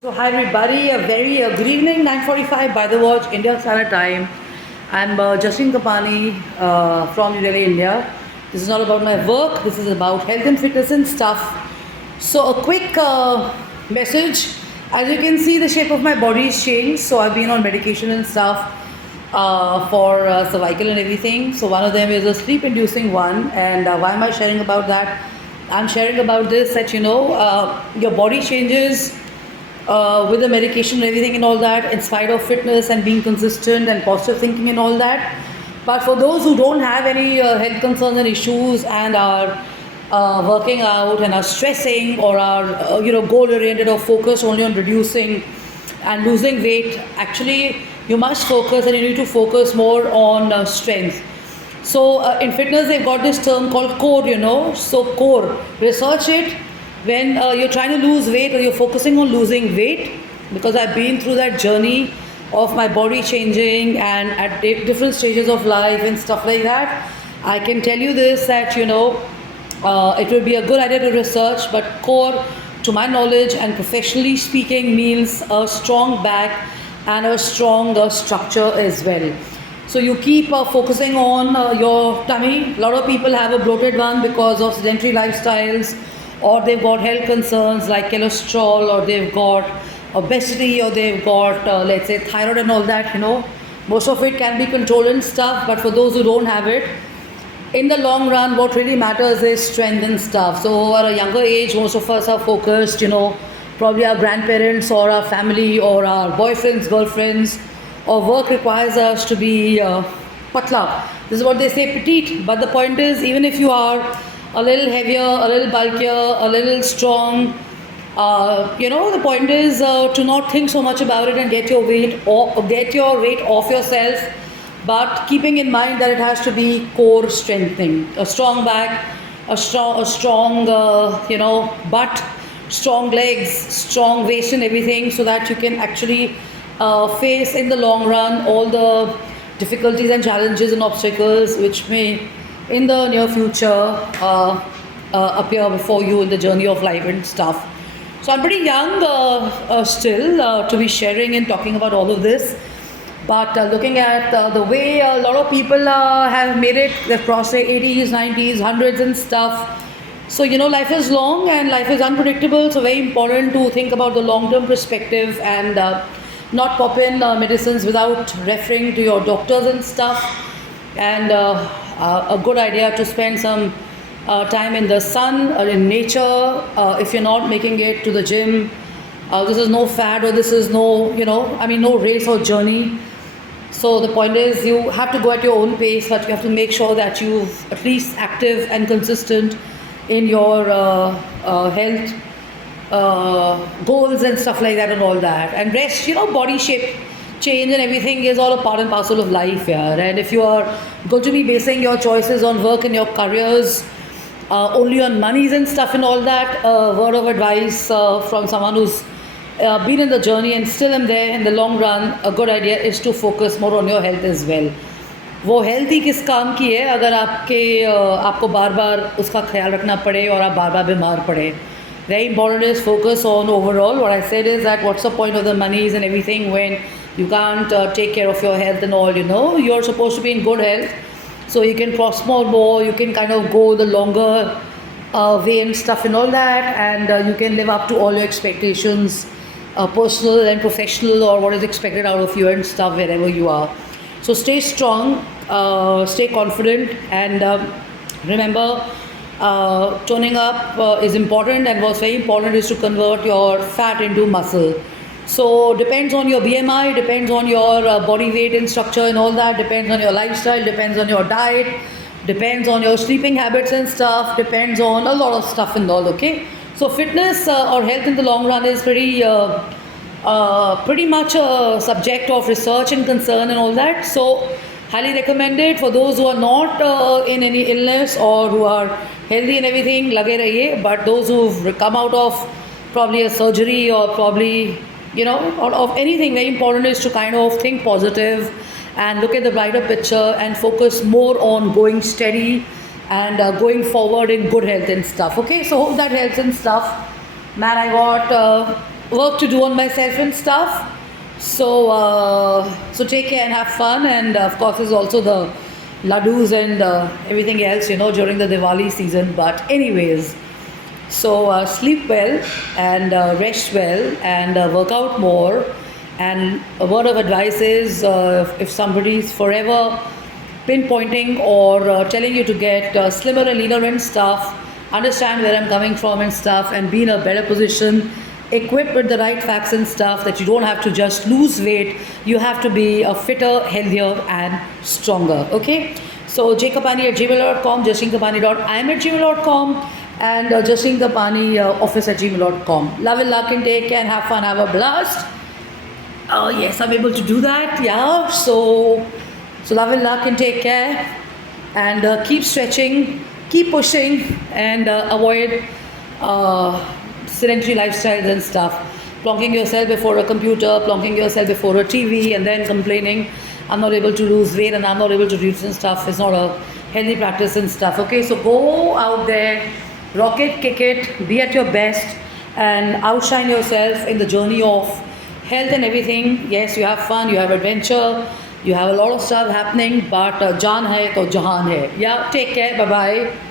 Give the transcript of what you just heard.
So hi everybody, a very good evening, 9:45 by the watch, India Standard Time. I'm Jasleen Kapani from New Delhi, India. This is not about my work. This is about health and fitness and stuff. So a quick message. As you can see, the shape of my body is changed. So I've been on medication and stuff for cervical and everything. So one of them is a sleep-inducing one. And why am I sharing about that? I'm sharing about this that your body changes with the medication and everything and all that, in spite of fitness and being consistent and positive thinking and all that. But for those who don't have any health concerns and issues and are working out and are stressing or are goal oriented or focused only on reducing and losing weight, actually you must focus and you need to focus more on strength. So in fitness they've got this term called core. So core, research it when you're trying to lose weight or you're focusing on losing weight, because I've been through that journey of my body changing and at different stages of life and stuff like that. I can tell you this that it would be a good idea to research, but core, to my knowledge and professionally speaking, means a strong back and a strong structure as well. So you keep focusing on your tummy. A lot of people have a bloated one because of sedentary lifestyles, or they've got health concerns like cholesterol, or they've got obesity, or they've got let's say thyroid and all that. Most of it can be controlled and stuff, but for those who don't have it, in the long run what really matters is strength and stuff. So at a younger age, most of us are focused, probably our grandparents or our family or our boyfriends, girlfriends, or work requires us to be patla. This is what they say, petite. But the point is, even if you are a little heavier, a little bulkier, a little strong, the point is to not think so much about it and get your weight off yourself, but keeping in mind that it has to be core strengthening, a strong back, a strong butt, strong legs, strong waist and everything, so that you can actually face in the long run all the difficulties and challenges and obstacles which may in the near future appear before you in the journey of life and stuff. So I'm pretty young still to be sharing and talking about all of this, but looking at the way a lot of people have made it, they've crossed their 80s, 90s, hundreds and stuff. So life is long and life is unpredictable, so very important to think about the long-term perspective and not pop in medicines without referring to your doctors and stuff. And a good idea to spend some time in the sun or in nature. If you're not making it to the gym, this is no fad, or this is no no race or journey. So the point is, you have to go at your own pace, but you have to make sure that you're at least active and consistent in your health goals and stuff like that and all that. And rest, body shape change and everything is all a part and parcel of life, yeah. And if you are going to be basing your choices on work and your careers only on monies and stuff and all that, word of advice from someone who's been in the journey and still am there in the long run, a good idea is to focus more on your health as well. वो health ही किस काम की है अगर आपको बार बार उसका ख्याल रखना पड़े और आप बार बार बीमार पड़े. Very important is focus on overall. What I said is that what's the point of the monies and everything when you can't take care of your health and all. You're supposed to be in good health, so you can prosper more, you can kind of go the longer way and stuff and all that, and you can live up to all your expectations, personal and professional, or what is expected out of you and stuff wherever you are. So stay strong, stay confident, and remember, toning up is important, and what's very important is to convert your fat into muscle. So depends on your BMI, depends on your body weight and structure and all that, depends on your lifestyle, depends on your diet, depends on your sleeping habits and stuff, depends on a lot of stuff and all, okay? So fitness or health in the long run is pretty much a subject of research and concern and all that. So highly recommended for those who are not in any illness or who are healthy and everything, lage rahiye. But those who've come out of probably a surgery or probably out of anything, very important is to kind of think positive and look at the brighter picture and focus more on going steady and going forward in good health and stuff. Okay, so hope that helps and stuff. Man, I got work to do on myself and stuff. So take care and have fun. And of course, there's also the laddus and everything else, during the Diwali season. But anyways, so sleep well and rest well and work out more. And a word of advice is if somebody's forever pinpointing or telling you to get slimmer and leaner and stuff, understand where I'm coming from and stuff, and be in a better position, equipped with the right facts and stuff, that you don't have to just lose weight, you have to be a fitter, healthier, and stronger. Okay, so jkapani@gmail.com, jashinkapani.im@gmail.com, and jashinkapani office@gmail.com. Love and luck and take care and have fun, have a blast. Oh yes, I'm able to do that. Yeah. So love and luck and take care, and keep stretching, keep pushing, and avoid sedentary lifestyles and stuff. Plonking yourself before a computer, plonking yourself before a TV, and then complaining, I'm not able to lose weight and I'm not able to reduce and stuff. It's not a healthy practice and stuff. Okay, so go out there, rock it, kick it, be at your best, and outshine yourself in the journey of health and everything. Yes, you have fun, you have adventure, you have a lot of stuff happening, but jaan hai to jahan hai. Yeah, take care, bye bye.